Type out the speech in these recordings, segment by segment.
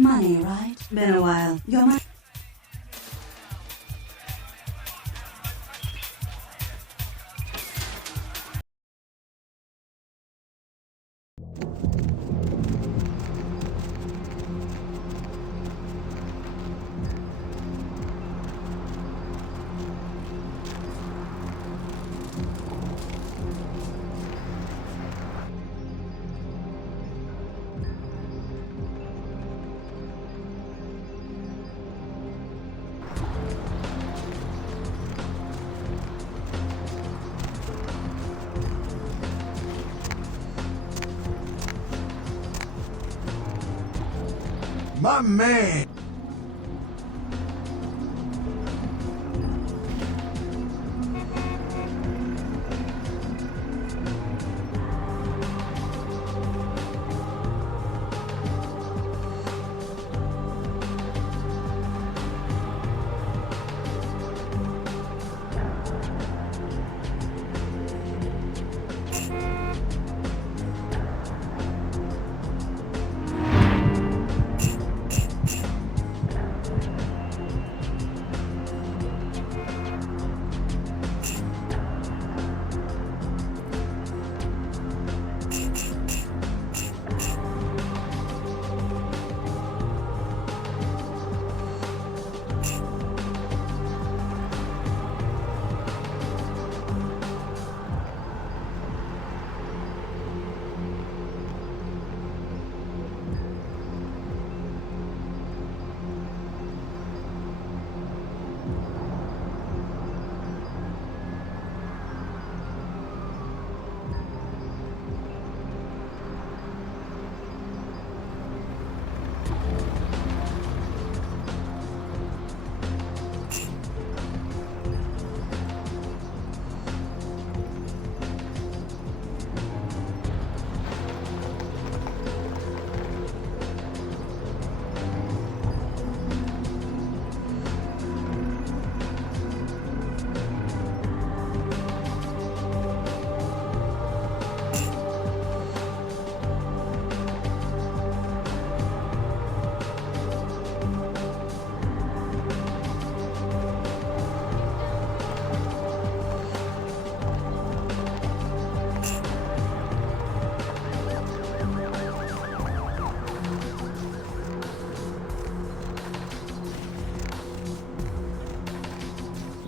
Money, right? Been a while. Your money. My man!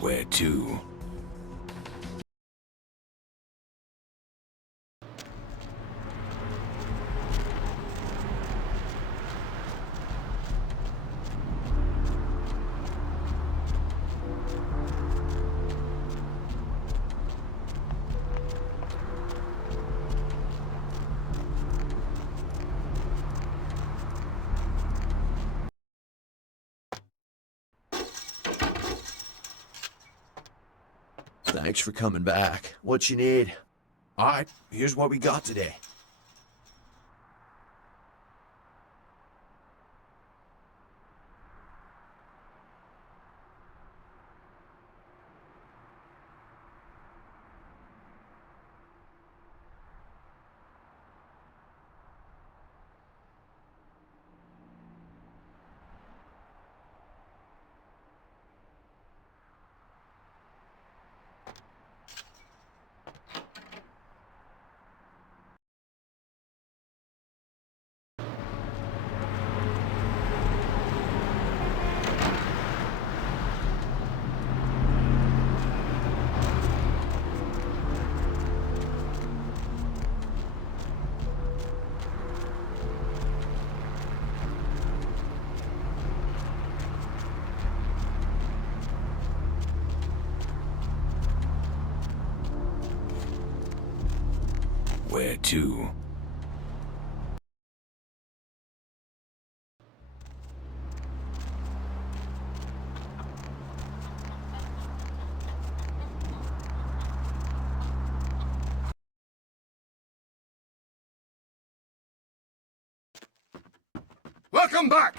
Where to? Thanks for coming back. What you need? Alright, here's what we got today. Where to? Welcome back!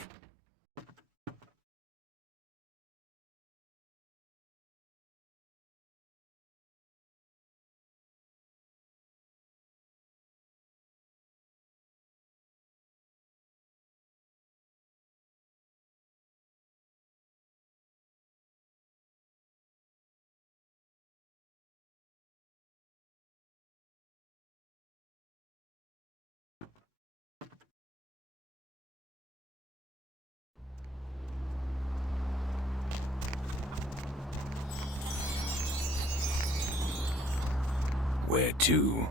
Where to?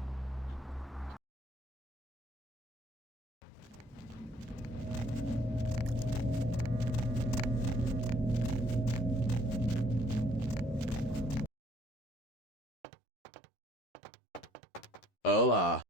Hola.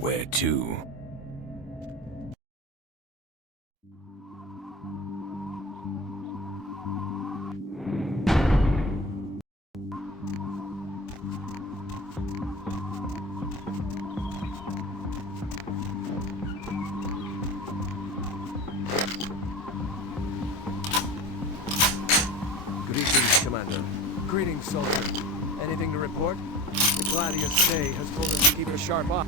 Where to? Greetings, Commander. Greetings, soldier. Anything to report? The Gladius Day has told us to keep a sharp eye.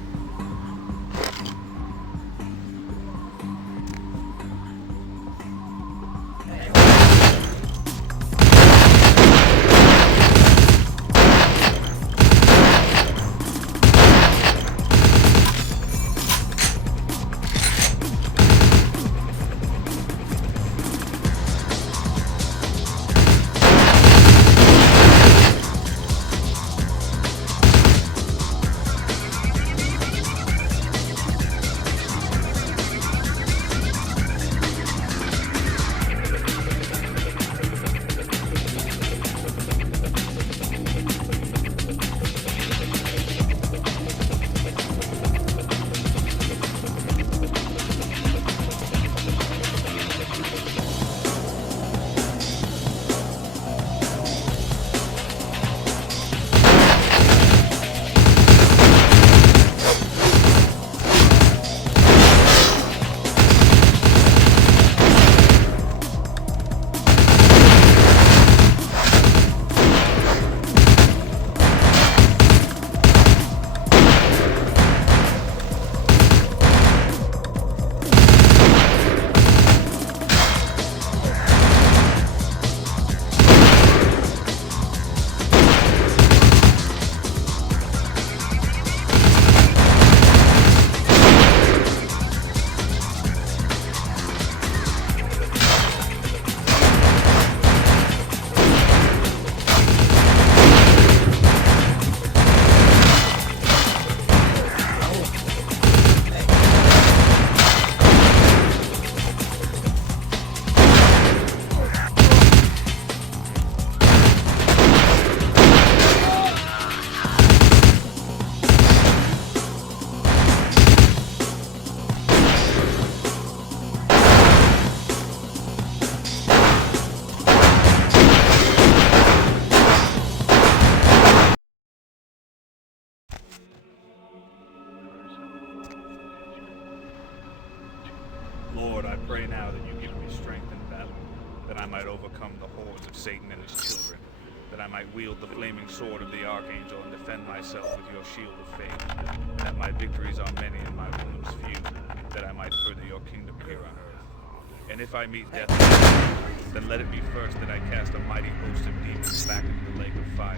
Lord, I pray now that you give me strength in battle, that I might overcome the hordes of Satan and his children, that I might wield the flaming sword of the Archangel and defend myself with your shield of faith, that my victories are many and my wounds few, that I might further your kingdom here on earth. And if I meet death, then let it be first that I cast a mighty host of demons back into the lake of fire.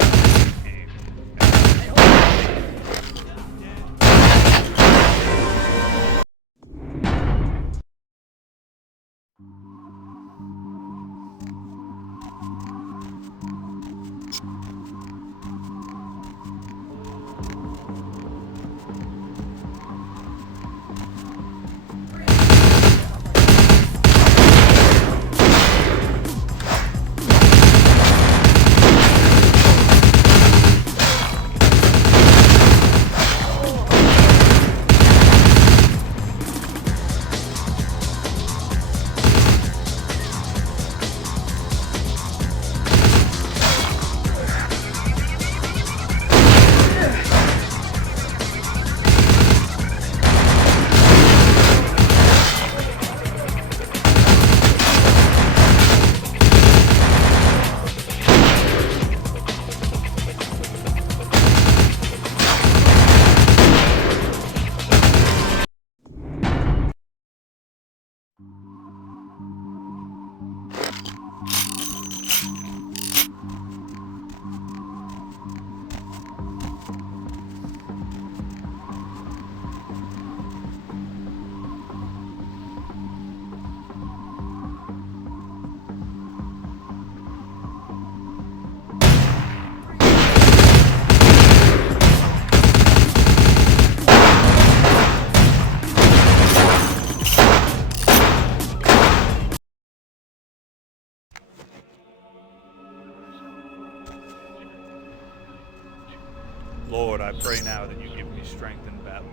Lord, I pray now that you give me strength in battle,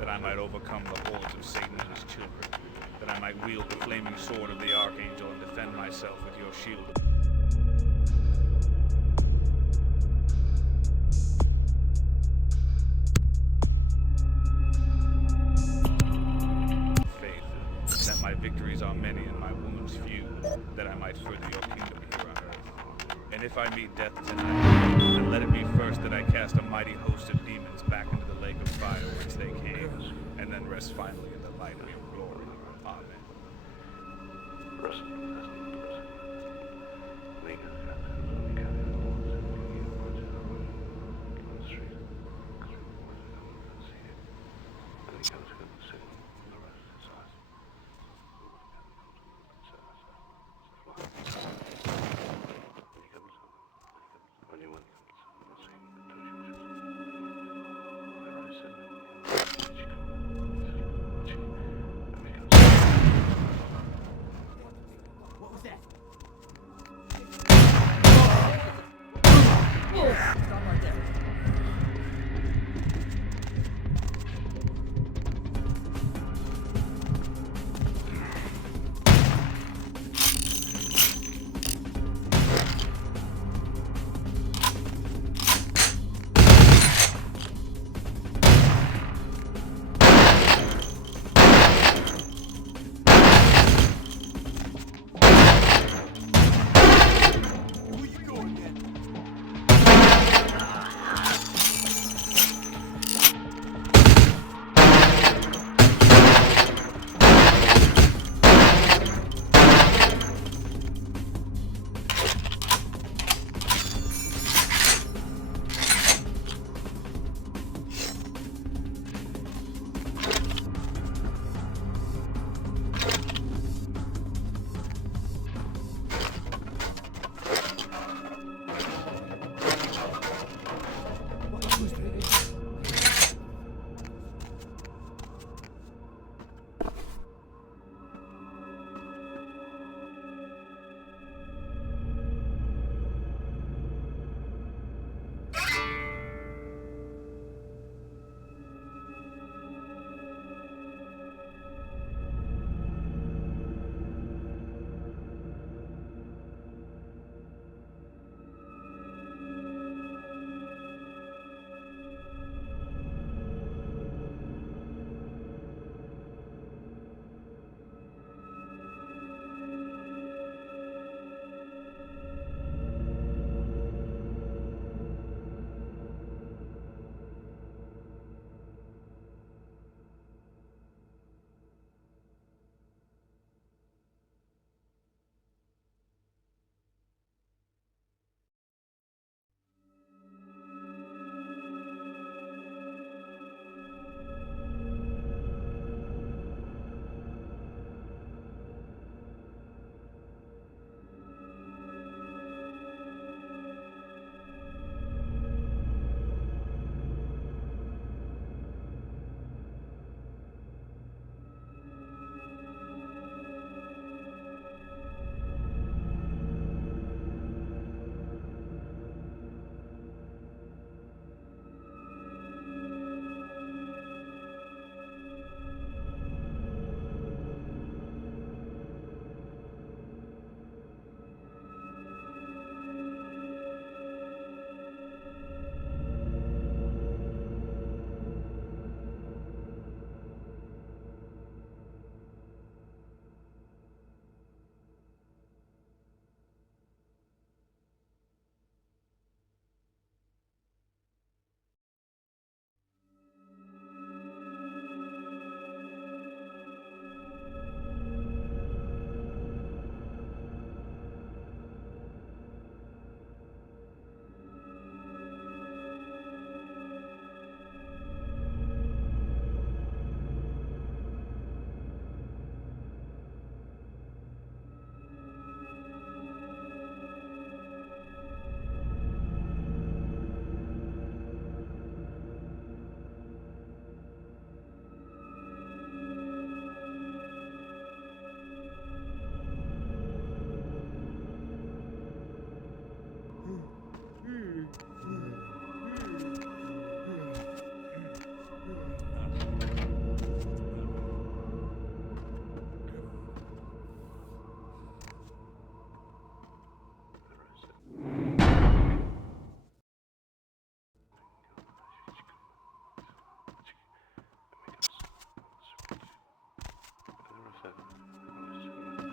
that I might overcome the hordes of Satan and his children, that I might wield the flaming sword of the Archangel and defend myself with your shield of faith, that my victories are many and my wounds few, that I might further your kingdom here on earth. And if I meet death tonight, then let it be first that I cast a mighty host of demons back into the lake of fire whence they came, and then rest finally in the light of your glory. Amen. What was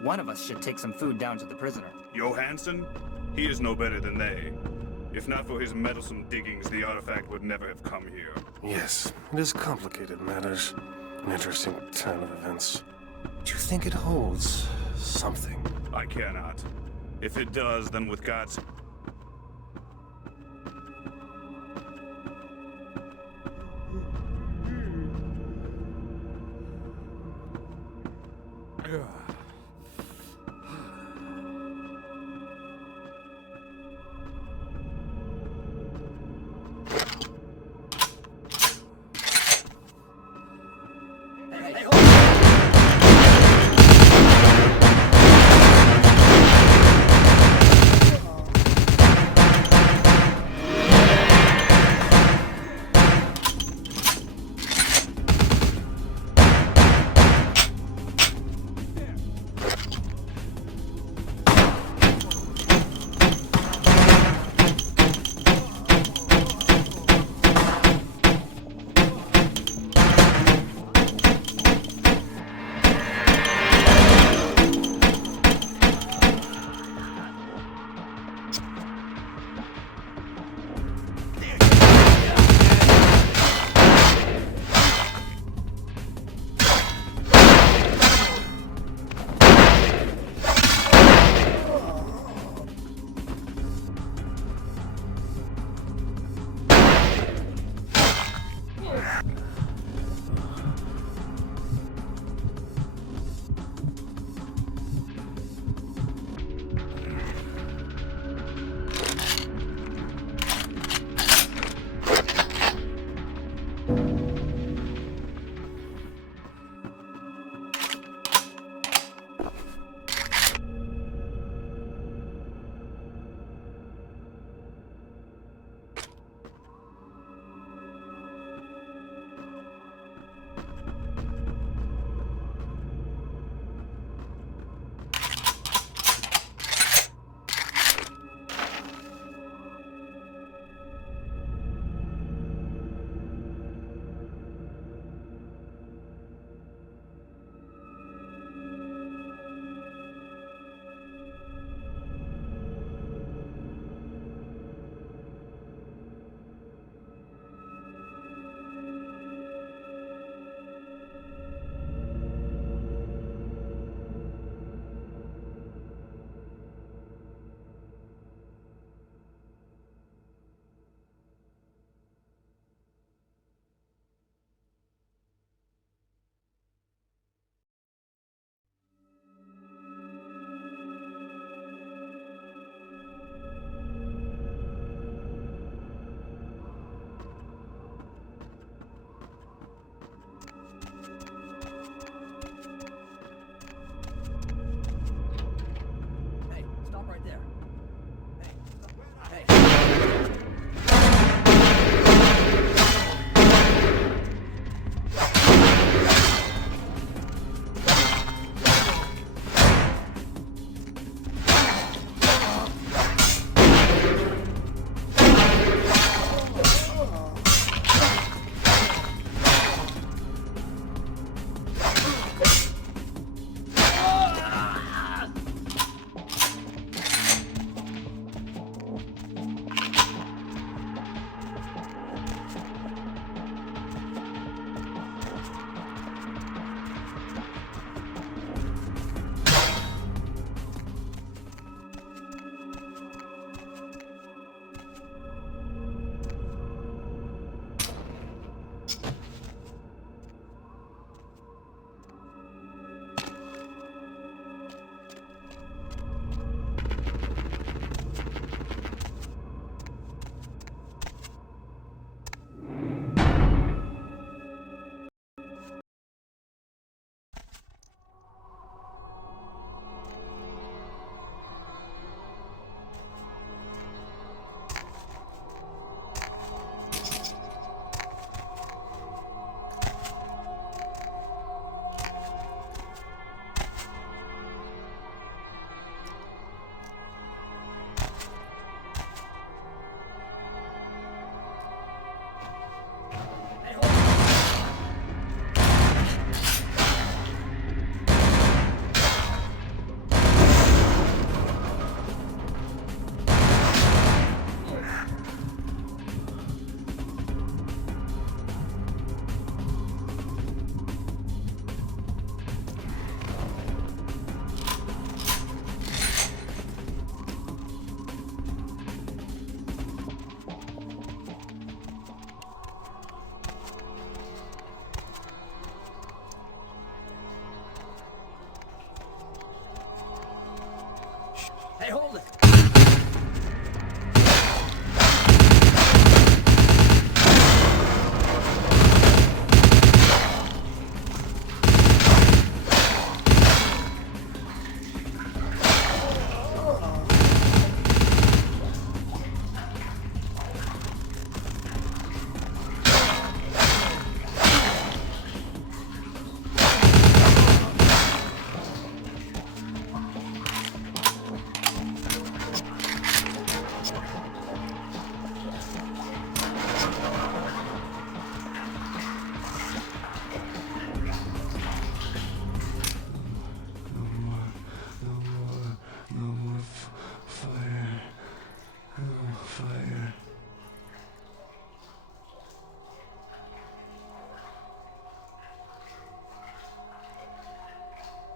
One of us should take some food down to the prisoner. Johansson? He is no better than they. If not for his meddlesome diggings, the artifact would never have come here. Yes, it is complicated matters. An interesting turn of events. Do you think it holds something? I cannot. If it does, then with God's...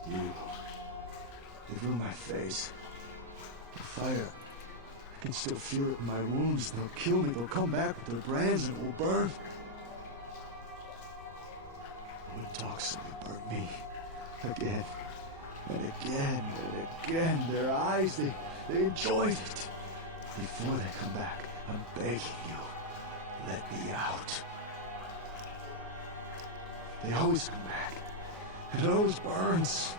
You ruined my face. The fire. I can still feel it in my wounds. They'll kill me. They'll come back with their brands and it will burn. When it talks to me, burn me. Again. And again and again. Their eyes, they enjoyed it. Before they come back, I'm begging you. Let me out. They always come back. And it always burns.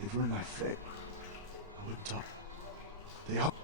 They ruined my fate. I wouldn't talk. They all...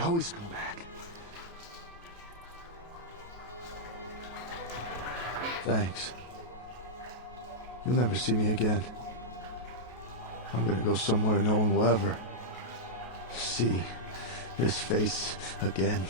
They always come back. Thanks. You'll never see me again. I'm gonna go somewhere no one will ever see this face again.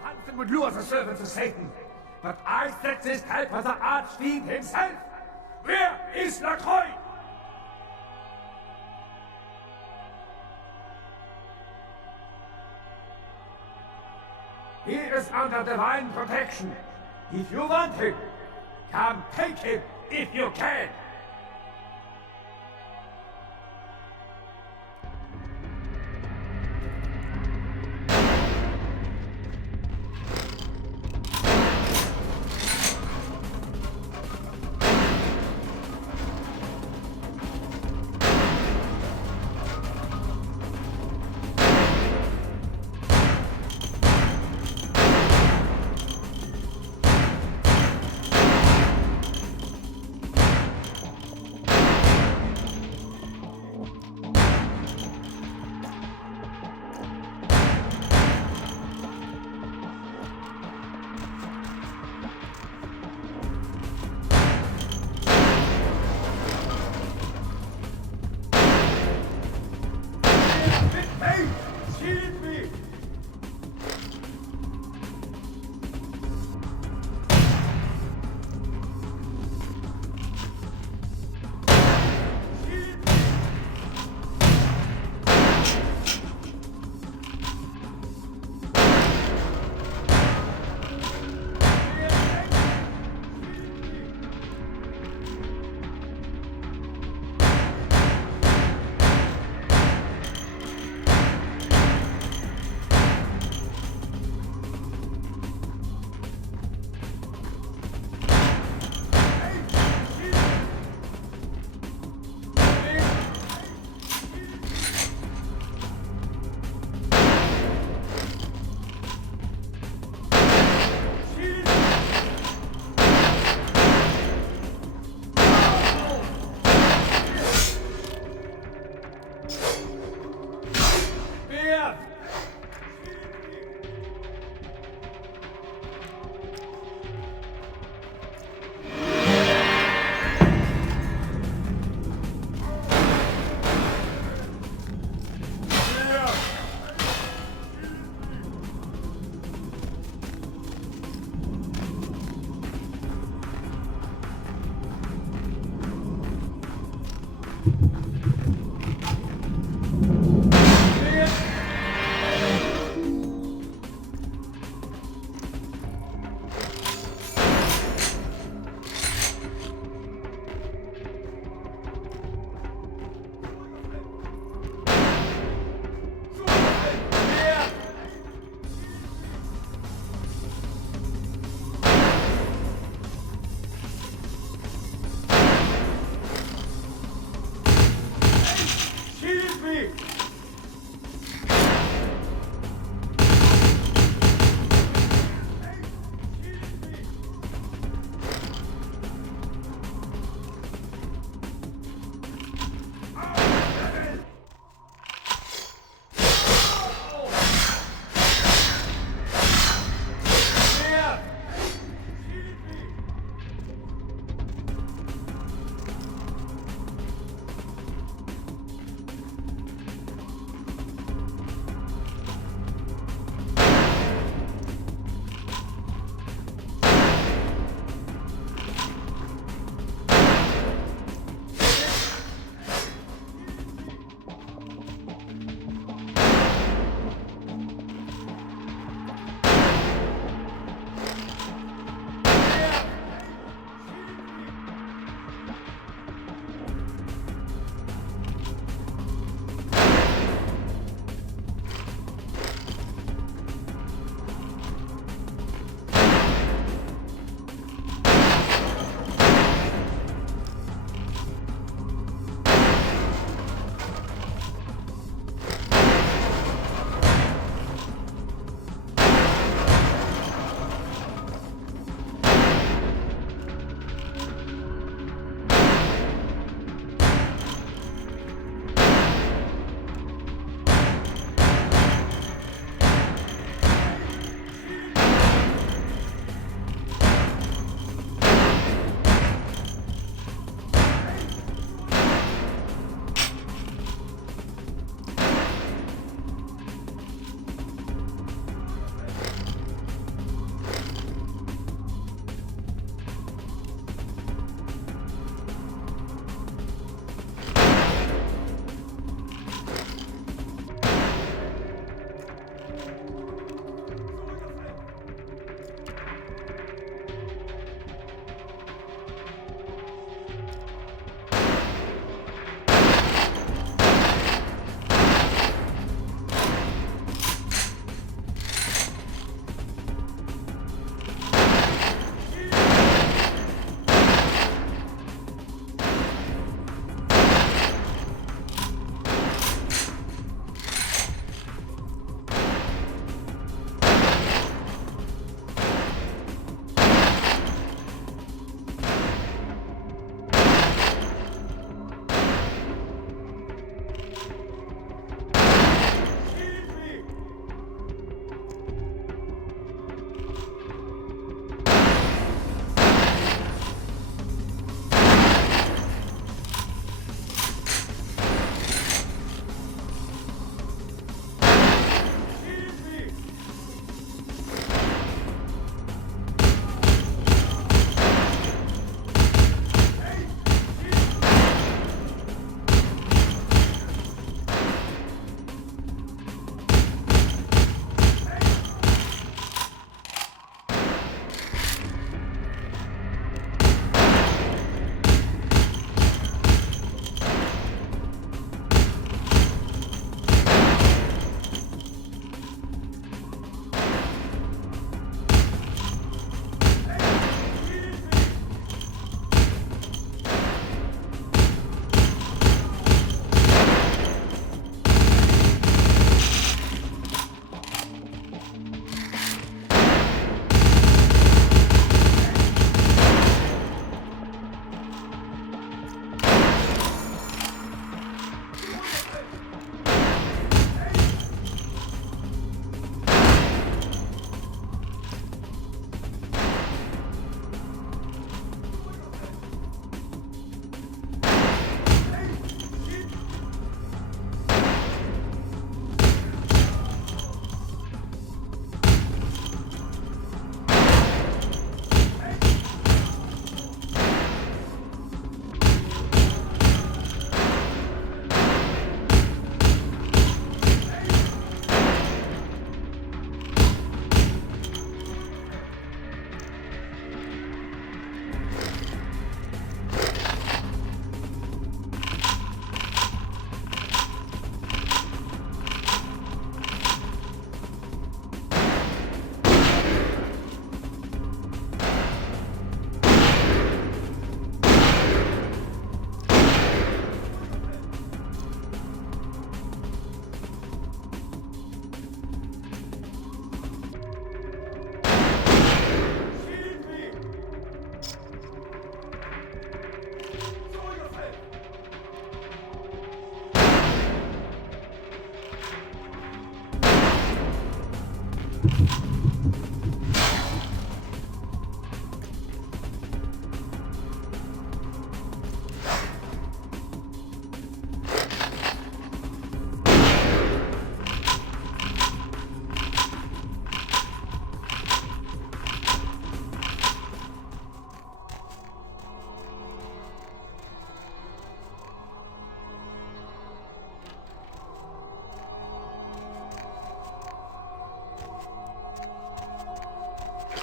Johansen would lure the servants of Satan, but I set this help for the Archfiend himself. Where is Lacroix? He is under divine protection. If you want him, come take him if you can.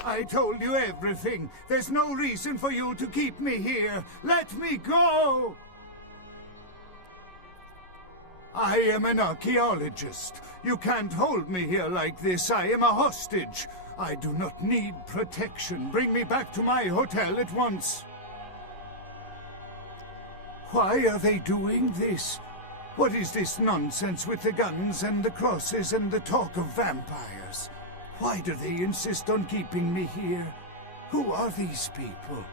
I told you everything. There's no reason for you to keep me here. Let me go! I am an archaeologist. You can't hold me here like this. I am a hostage. I do not need protection. Bring me back to my hotel at once. Why are they doing this? What is this nonsense with the guns and the crosses and the talk of vampires? Why do they insist on keeping me here? Who are these people?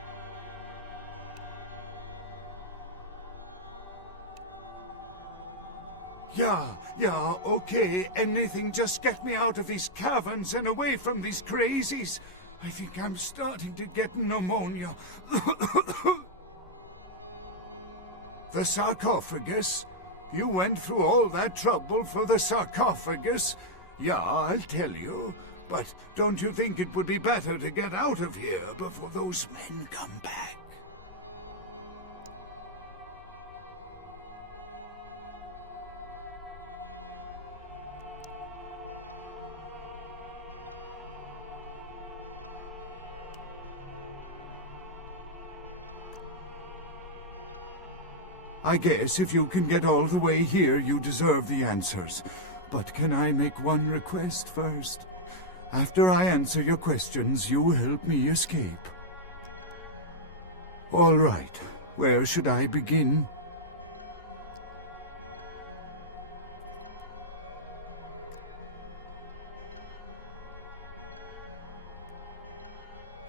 Yeah, okay, anything, just get me out of these caverns and away from these crazies. I think I'm starting to get pneumonia. The sarcophagus? You went through all that trouble for the sarcophagus? Yeah, I'll tell you. But don't you think it would be better to get out of here before those men come back? I guess if you can get all the way here, you deserve the answers. But can I make one request first? After I answer your questions, you help me escape. All right. Where should I begin?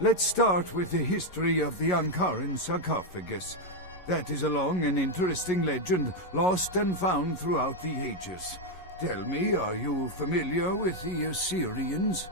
Let's start with the history of the Ankaran sarcophagus. That is a long and interesting legend, lost and found throughout the ages. Tell me, are you familiar with the Assyrians?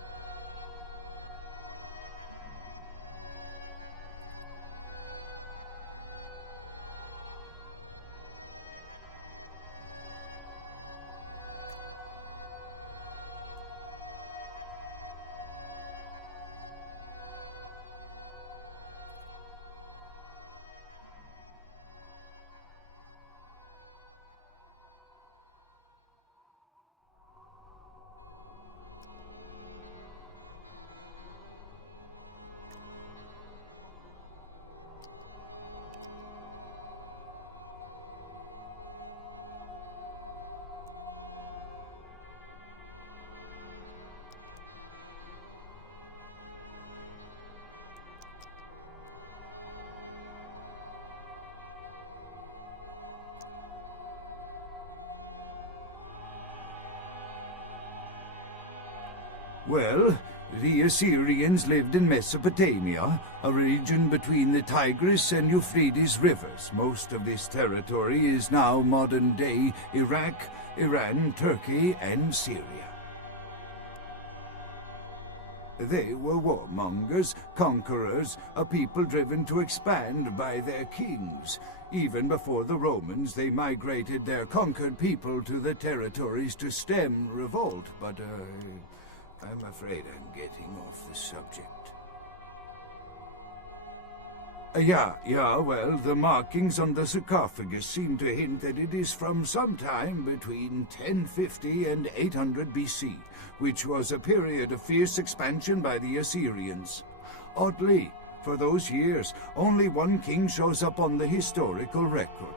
Well, the Assyrians lived in Mesopotamia, a region between the Tigris and Euphrates rivers. Most of this territory is now modern-day Iraq, Iran, Turkey, and Syria. They were warmongers, conquerors, a people driven to expand by their kings. Even before the Romans, they migrated their conquered people to the territories to stem revolt, but I'm afraid I'm getting off the subject. Well, the markings on the sarcophagus seem to hint that it is from sometime between 1050 and 800 BC, which was a period of fierce expansion by the Assyrians. Oddly, for those years, only one king shows up on the historical record.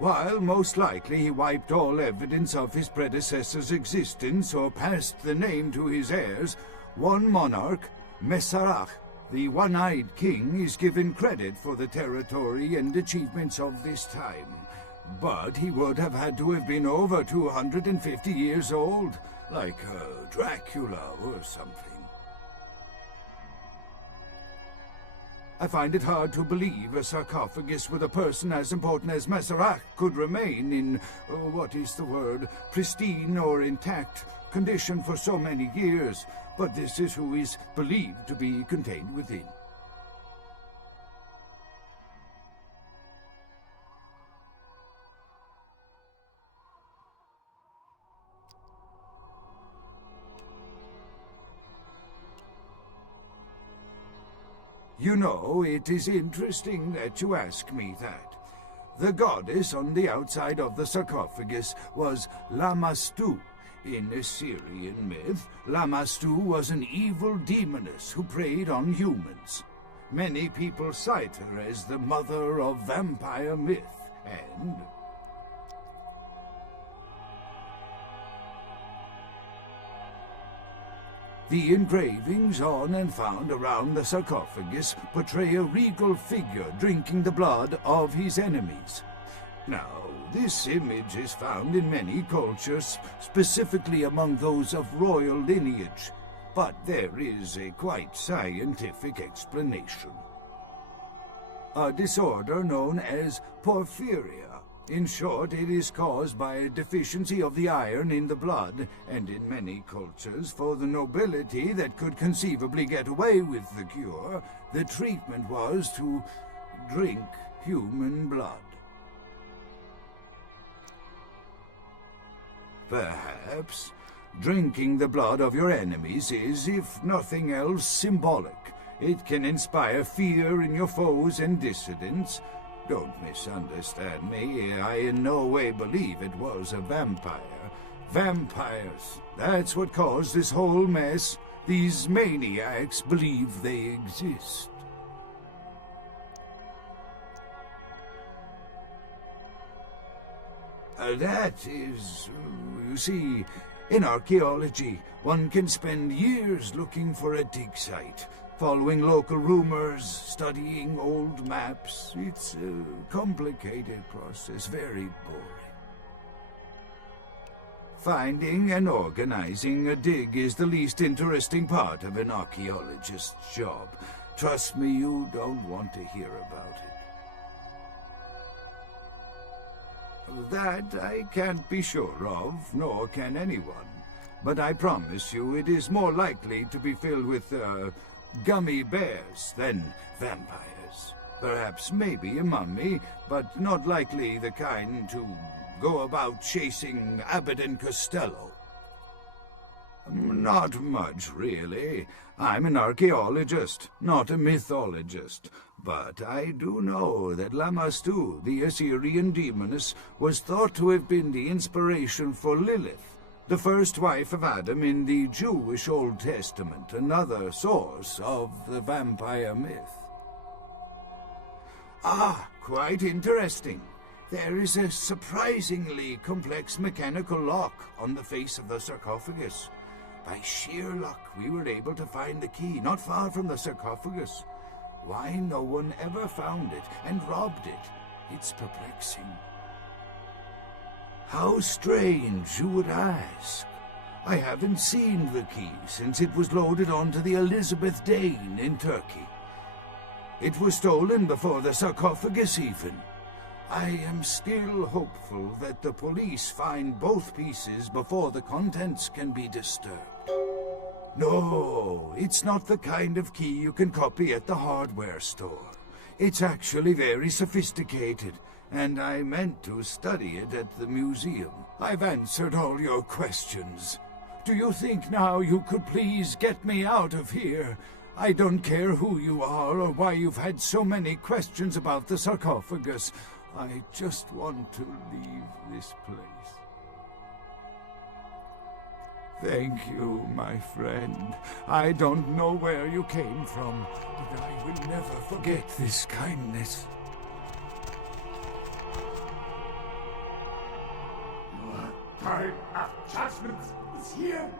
While most likely he wiped all evidence of his predecessor's existence or passed the name to his heirs, one monarch, Masquerade, The one-eyed king is given credit for the territory and achievements of this time, but he would have had to have been over 250 years old, like Dracula or something. I find it hard to believe a sarcophagus with a person as important as Masquerade could remain in, what is the word, pristine or intact condition for so many years, but this is who is believed to be contained within. You know, it is interesting that you ask me that. The goddess on the outside of the sarcophagus was Lamashtu. In Assyrian myth, Lamashtu was an evil demoness who preyed on humans. Many people cite her as the mother of vampire myth, and the engravings on and found around the sarcophagus portray a regal figure drinking the blood of his enemies. Now, this image is found in many cultures, specifically among those of royal lineage, but there is a quite scientific explanation. A disorder known as porphyria. In short, it is caused by a deficiency of the iron in the blood, and in many cultures, for the nobility that could conceivably get away with the cure, the treatment was to drink human blood. Perhaps drinking the blood of your enemies is, if nothing else, symbolic. It can inspire fear in your foes and dissidents. Don't misunderstand me. I in no way believe it was a vampire. Vampires. That's what caused this whole mess. These maniacs believe they exist. That is, you see, in archaeology, one can spend years looking for a dig site, following local rumors, studying old maps. It's a complicated process, very boring. Finding and organizing a dig is the least interesting part of an archaeologist's job. Trust me, you don't want to hear about it. That I can't be sure of, nor can anyone. But I promise you it is more likely to be filled with, gummy bears than vampires. Perhaps maybe a mummy, but not likely the kind to go about chasing Abbott and Costello. Not much, really. I'm an archaeologist, not a mythologist. But I do know that Lamashtu, the Assyrian demoness, was thought to have been the inspiration for Lilith, the first wife of Adam in the Jewish Old Testament, another source of the vampire myth. Ah, quite interesting. There is a surprisingly complex mechanical lock on the face of the sarcophagus. By sheer luck, we were able to find the key not far from the sarcophagus. Why no one ever found it and robbed it? It's perplexing. How strange, you would ask. I haven't seen the key since it was loaded onto the Elizabeth Dane in Turkey. It was stolen before the sarcophagus even. I am still hopeful that the police find both pieces before the contents can be disturbed. No, it's not the kind of key you can copy at the hardware store. It's actually very sophisticated, and I meant to study it at the museum. I've answered all your questions. Do you think now you could please get me out of here? I don't care who you are or why you've had so many questions about the sarcophagus. I just want to leave this place. Thank you, my friend. I don't know where you came from, but I will never forget this kindness. Your time of judgment is here.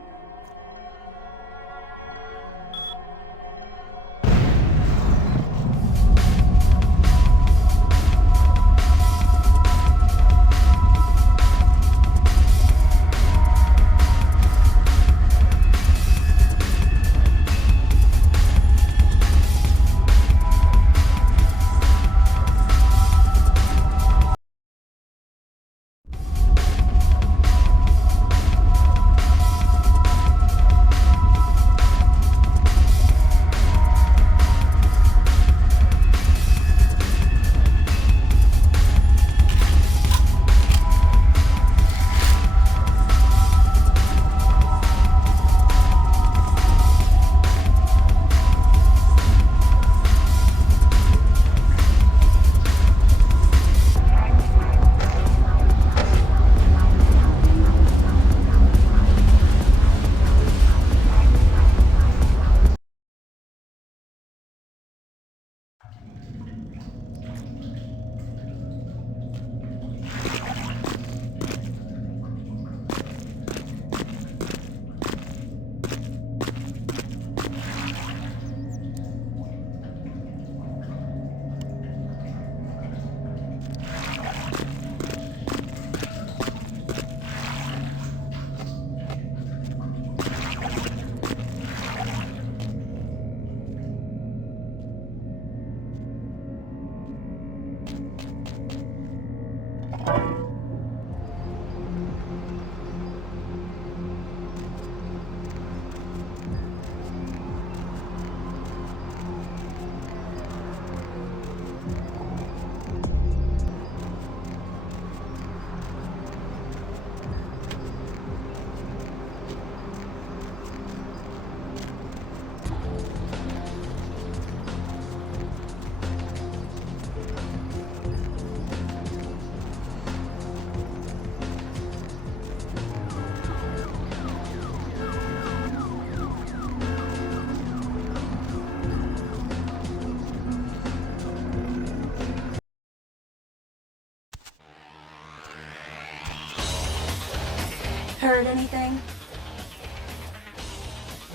Heard anything?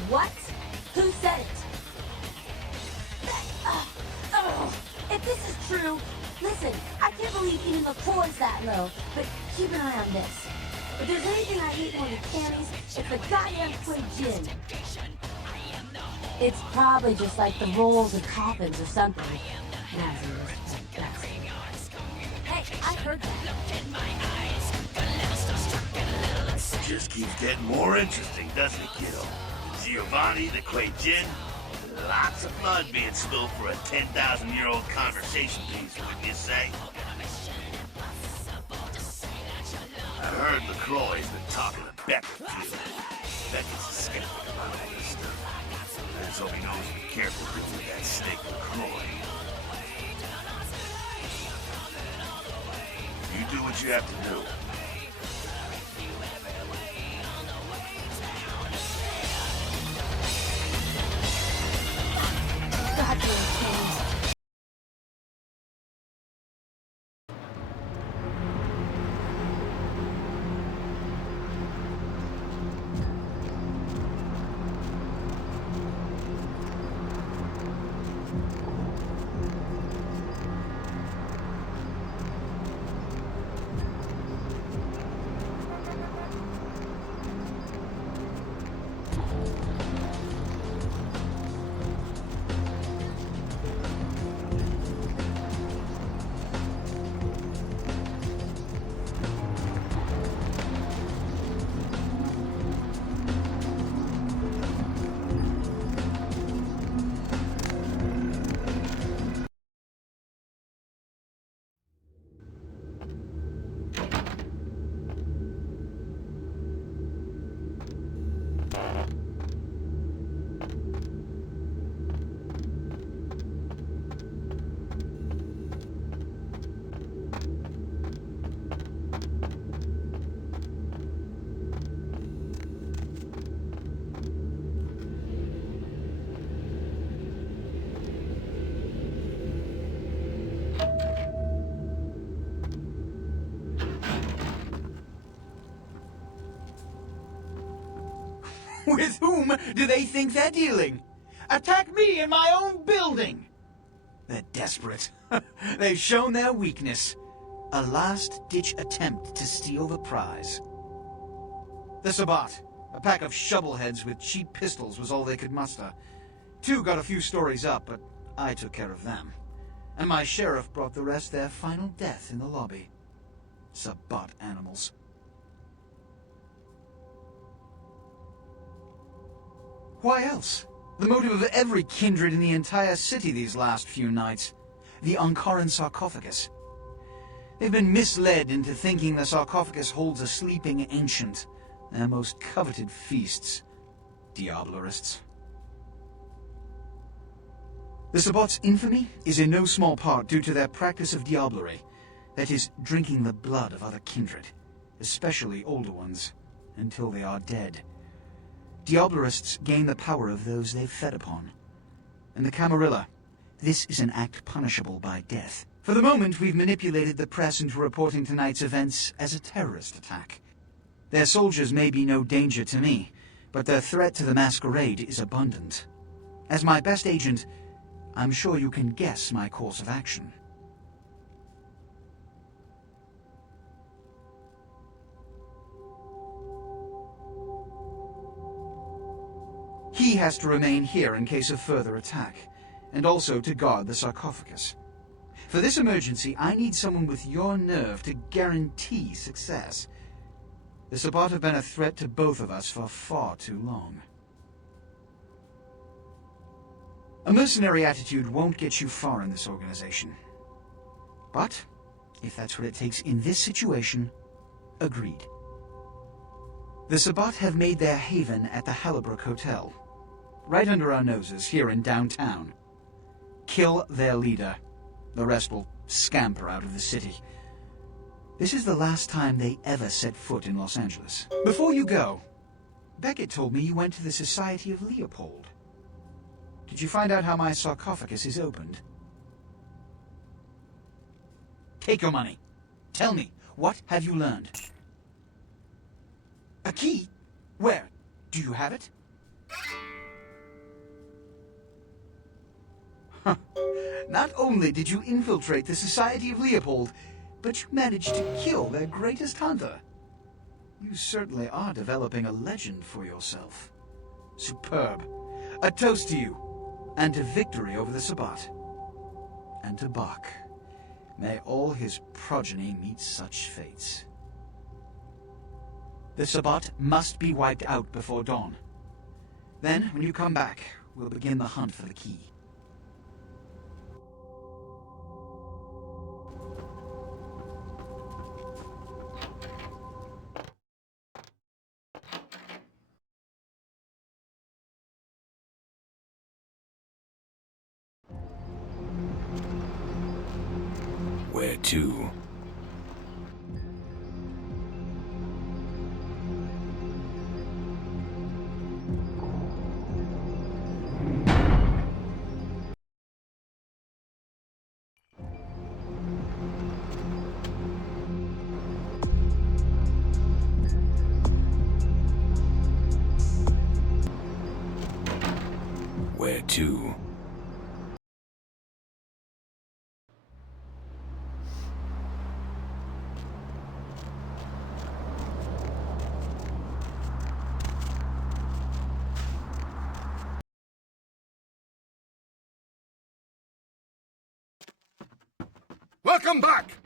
What? Who said it? If this is true, listen, I can't believe even LaCroix's that low, but keep an eye on this. If there's anything I hate more than cannies, it's the goddamn Quay gin. It's probably just like the rolls and coffins or something. Hey, I heard that. Just keeps getting more interesting, doesn't it, kiddo? Giovanni, the Quay gin? Lots of blood being spilled for a 10,000-year-old conversation piece, wouldn't you say? I heard LaCroix's been talking to Beckett, too. Beckett's a skeptic about all this stuff. I just hope he knows to be careful with that snake LaCroix. You do what you have to do. With whom do they think they're dealing? Attack me in my own building! They're desperate. They've shown their weakness. A last-ditch attempt to steal the prize. The Sabbat, a pack of shovelheads with cheap pistols, was all they could muster. Two got a few stories up, but I took care of them. And my sheriff brought the rest their final death in the lobby. Sabbat animals. Why else? The motive of every kindred in the entire city these last few nights. The Ankaran sarcophagus. They've been misled into thinking the sarcophagus holds a sleeping ancient, their most coveted feasts. Diablerists. The Sabbat's infamy is in no small part due to their practice of diablerie, that is, drinking the blood of other kindred, especially older ones, until they are dead. Diablerists gain the power of those they've fed upon. And the Camarilla, this is an act punishable by death. For the moment, we've manipulated the press into reporting tonight's events as a terrorist attack. Their soldiers may be no danger to me, but their threat to the Masquerade is abundant. As my best agent, I'm sure you can guess my course of action. He has to remain here in case of further attack, and also to guard the sarcophagus. For this emergency, I need someone with your nerve to guarantee success. The Sabbat have been a threat to both of us for far too long. A mercenary attitude won't get you far in this organization. But, if that's what it takes in this situation, agreed. The Sabbat have made their haven at the Hallibrook Hotel, right under our noses here in downtown. Kill their leader. The rest will scamper out of the city. This is the last time they ever set foot in Los Angeles. Before you go, Beckett told me you went to the Society of Leopold. Did you find out how my sarcophagus is opened? Take your money. Tell me, what have you learned? A key? Where? Do you have it? Huh. Not only did you infiltrate the Society of Leopold, but you managed to kill their greatest hunter. You certainly are developing a legend for yourself. Superb. A toast to you, and to victory over the Sabbat. And to Bach. May all his progeny meet such fates. The Sabbat must be wiped out before dawn. Then, when you come back, we'll begin the hunt for the key. Where to? Where to? Welcome back!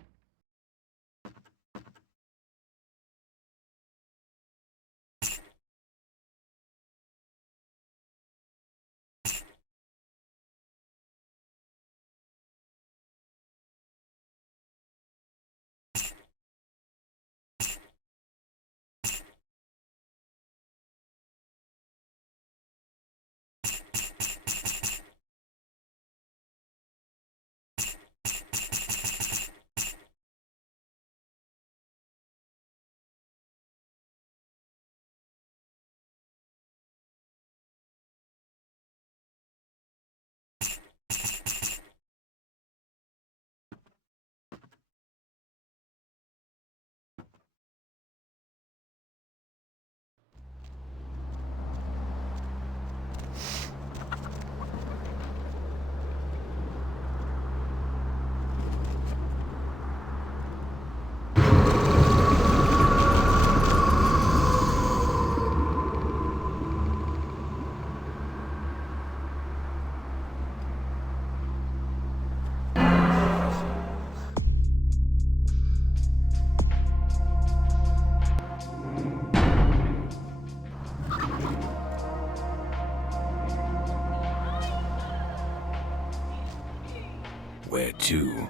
Where to?